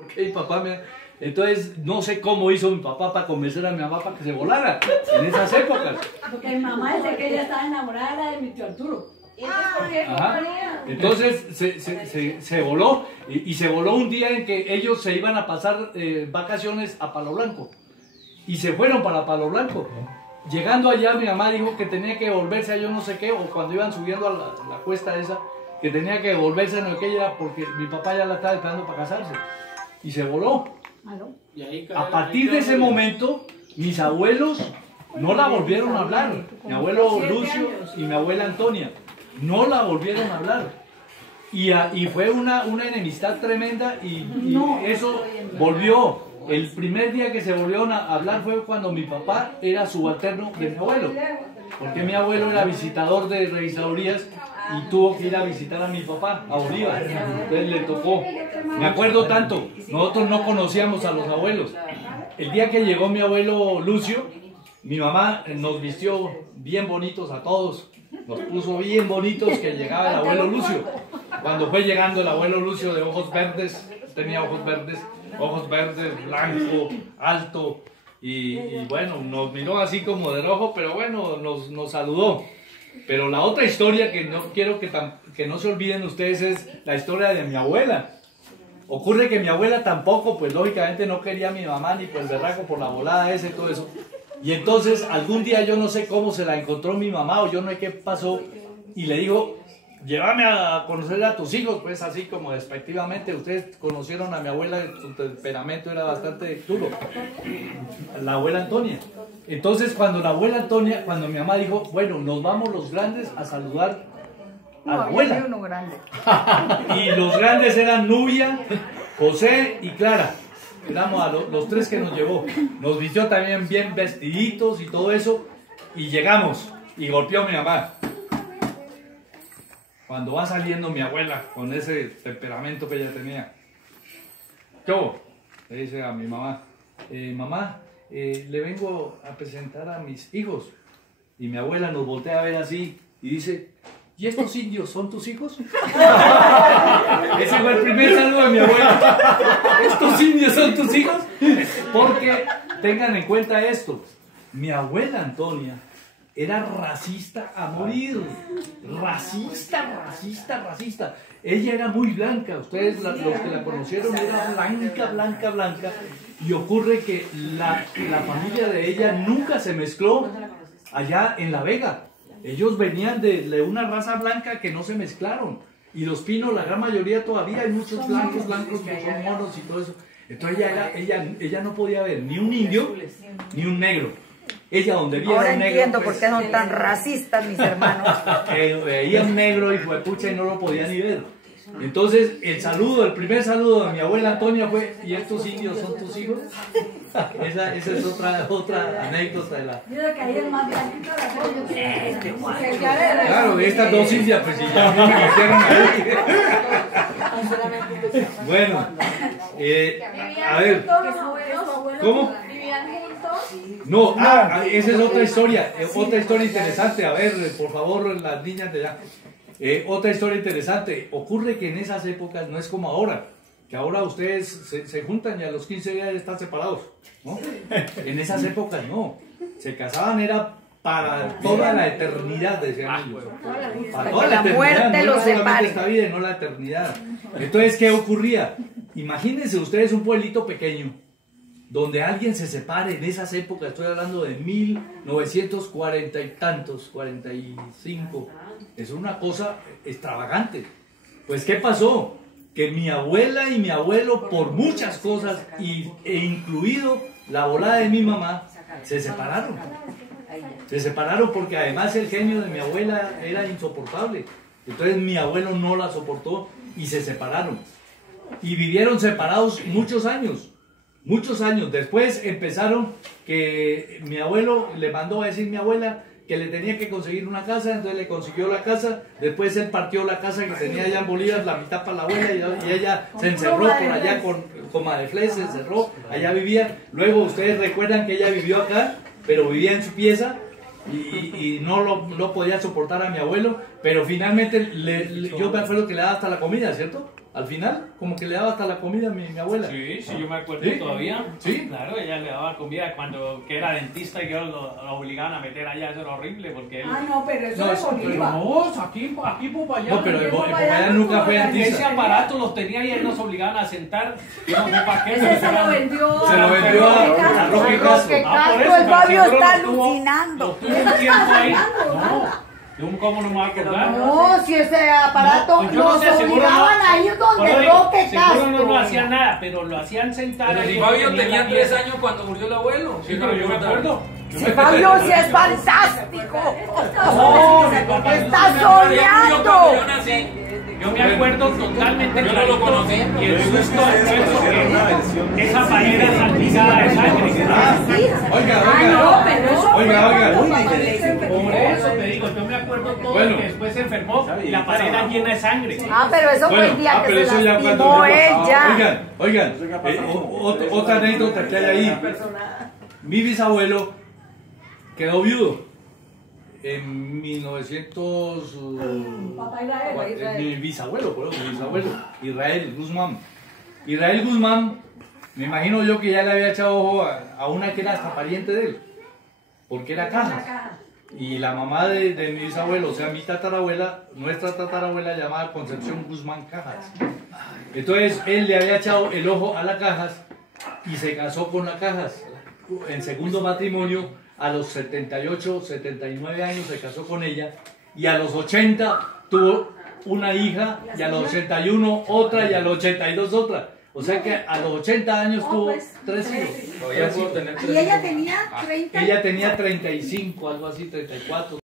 Porque mi papá me... Entonces, no sé cómo hizo mi papá para convencer a mi mamá para que se volara en esas épocas. Porque mi mamá dice que ella estaba enamorada de mi tío Arturo. Entonces se voló y se voló un día en que ellos se iban a pasar vacaciones a Palo Blanco y se fueron para Palo Blanco. Llegando allá mi mamá dijo que tenía que volverse a yo no sé qué, o cuando iban subiendo a la cuesta esa, que tenía que volverse en aquella porque mi papá ya la estaba esperando para casarse y se voló. A partir de ese momento mis abuelos no la volvieron a hablar, mi abuelo Lucio y mi abuela Antonia. No la volvieron a hablar. Y fue una enemistad tremenda y eso volvió. El primer día que se volvieron a hablar fue cuando mi papá era subalterno de mi abuelo. Porque mi abuelo era visitador de revisadurías y tuvo que ir a visitar a mi papá, a Bolívar. Entonces le tocó. Me acuerdo tanto, nosotros no conocíamos a los abuelos. El día que llegó mi abuelo Lucio, mi mamá nos vistió bien bonitos a todos. Nos puso bien bonitos que llegaba el abuelo Lucio. Cuando fue llegando el abuelo Lucio de ojos verdes, tenía ojos verdes, blanco, alto, y bueno, nos miró así como de rojo, pero bueno, nos saludó. Pero la otra historia que no quiero que no se olviden ustedes es la historia de mi abuela. Ocurre que mi abuela tampoco, pues lógicamente no quería a mi mamá ni por el berraco, por la volada esa y todo eso. Y entonces algún día yo no sé cómo se la encontró mi mamá o yo no sé qué pasó y le dijo, llévame a conocer a tus hijos, pues así como despectivamente. Ustedes conocieron a mi abuela, su temperamento era bastante duro, la abuela Antonia. Entonces cuando mi mamá dijo, bueno, nos vamos los grandes a saludar a la abuela. Y los grandes eran Nubia, José y Clara. Éramos a los tres que nos llevó. Nos vistió también bien vestiditos y todo eso. Y llegamos y golpeó a mi mamá. Cuando va saliendo mi abuela con ese temperamento que ella tenía. ¿Qué hubo? Le dice a mi mamá. Mamá, le vengo a presentar a mis hijos. Y mi abuela nos voltea a ver así y dice, ¿y estos indios son tus hijos? Ese fue el primer saludo de mi abuela. ¿Estos indios son tus hijos? Porque tengan en cuenta esto. Mi abuela Antonia era racista a morir. Racista. Ella era muy blanca. Ustedes, los que la conocieron, era blanca. Y ocurre que la familia de ella nunca se mezcló allá en La Vega. Ellos venían de una raza blanca que no se mezclaron. Y los pinos, la gran mayoría todavía, hay muchos blancos que son monos y todo eso. Entonces ella no podía ver ni un indio ni un negro. Ella donde veía ahora un negro... entiendo pues, por qué son tan racistas mis hermanos. Veía un negro y fue pucha y no lo podía ni ver. Entonces el primer saludo de mi abuela Antonia fue, ¿y estos indios son tus hijos? Esa es otra anécdota de la... Mira que ahí el más blanquito de Claro, estas dos indias, pues si ya me hicieron ahí. Bueno, a ver, ¿cómo? ¿Vivían juntos? No, esa es otra historia interesante. A ver, por favor, las niñas de allá. Otra historia interesante. Ocurre que en esas épocas no es como ahora, que ahora ustedes se juntan y a los 15 días están separados, ¿no? En esas épocas no. Se casaban era para toda la eternidad, decían ellos. Para toda la eternidad, muerte los solamente separe. esta vida y no la eternidad. Entonces, ¿qué ocurría? Imagínense ustedes un pueblito pequeño donde alguien se separe en esas épocas. Estoy hablando de 1940 y tantos, 45. Es una cosa extravagante. Pues, ¿qué pasó? Que mi abuela y mi abuelo, por muchas cosas, e incluido la volada de mi mamá, se separaron. Se separaron porque además el genio de mi abuela era insoportable. Entonces mi abuelo no la soportó y se separaron. Y vivieron separados muchos años. Muchos años. Después empezaron que mi abuelo le mandó a decir a mi abuela que le tenía que conseguir una casa, entonces le consiguió la casa. Después él partió la casa que tenía allá en Bolívar, la mitad para la abuela, y ella se encerró por allá con Madefles, se encerró, allá vivía. Luego ustedes recuerdan que ella vivió acá, pero vivía en su pieza y no podía soportar a mi abuelo, pero finalmente yo me acuerdo que le daba hasta la comida, ¿cierto? al final, como que le daba hasta la comida a mi abuela. Sí, sí, yo me acuerdo ¿Sí? todavía. Sí. Claro, ella le daba comida cuando que era dentista y que lo obligaban a meter allá, eso era horrible porque él... Ah, no, pero eso No, es eso- Pero Bolívar. no, aquí Popayán. No, pero en Porque Popayán nunca fue Popayán- Ese dentista. aparato los tenía y él nos obligaban a sentar. Yo no sé para qué. Ese se lo vendió Se lo vendió a Roque Roque Castro. Castro. Roque Ah, por Castro, eso, el Fabio seguro está lo tuvo- alucinando. Lo tuvo un tiempo ahí. No, ¿cómo no me voy a acordar? No, si ese aparato Pues yo no nos sé, seguro obligaban no- a ir por donde eso digo, Roque seguro no Castro. hacían nada, pero lo hacían sentar. Pero ahí si porque Fabio tenía la 3 pieza. años cuando murió el abuelo. Sí, pero yo me acuerdo. Si Fabio sí es fantástico. No, mi papá Está Él murió cuando soñando. yo nací. Yo me acuerdo totalmente Yo no lo clarito, conocí. y el susto fue porque esa pared era salpicada de sangre. Oiga, Ah, no, pero eso Oiga, fue oiga. cuando papá se enfermó. Por eso te digo, yo me acuerdo todo Bueno. que después se enfermó y la pared era llena de sangre. Ah, pero eso fue el día que se lastimó ella. Oigan, otra anécdota que hay ahí. Mi bisabuelo quedó viudo en 1900. Papá Israel. Mi bisabuelo, mi bisabuelo, Israel Guzmán. Israel Guzmán, me imagino yo que ya le había echado ojo a una que era hasta pariente de él, porque era Cajas. Y la mamá de mi bisabuelo, o sea, mi tatarabuela, nuestra tatarabuela llamada Concepción Guzmán Cajas. Entonces él le había echado el ojo a la Cajas y se casó con la Cajas. En segundo matrimonio, a los 78, 79 años se casó con ella y a los 80 tuvo una hija y a los 81 otra y a los 82 otra. O sea que a los 80 años Oh, tuvo pues, 3 hijos. Todavía puedo tener 3 Y ella hijos. tenía 30. Ella tenía 35, algo así, 34.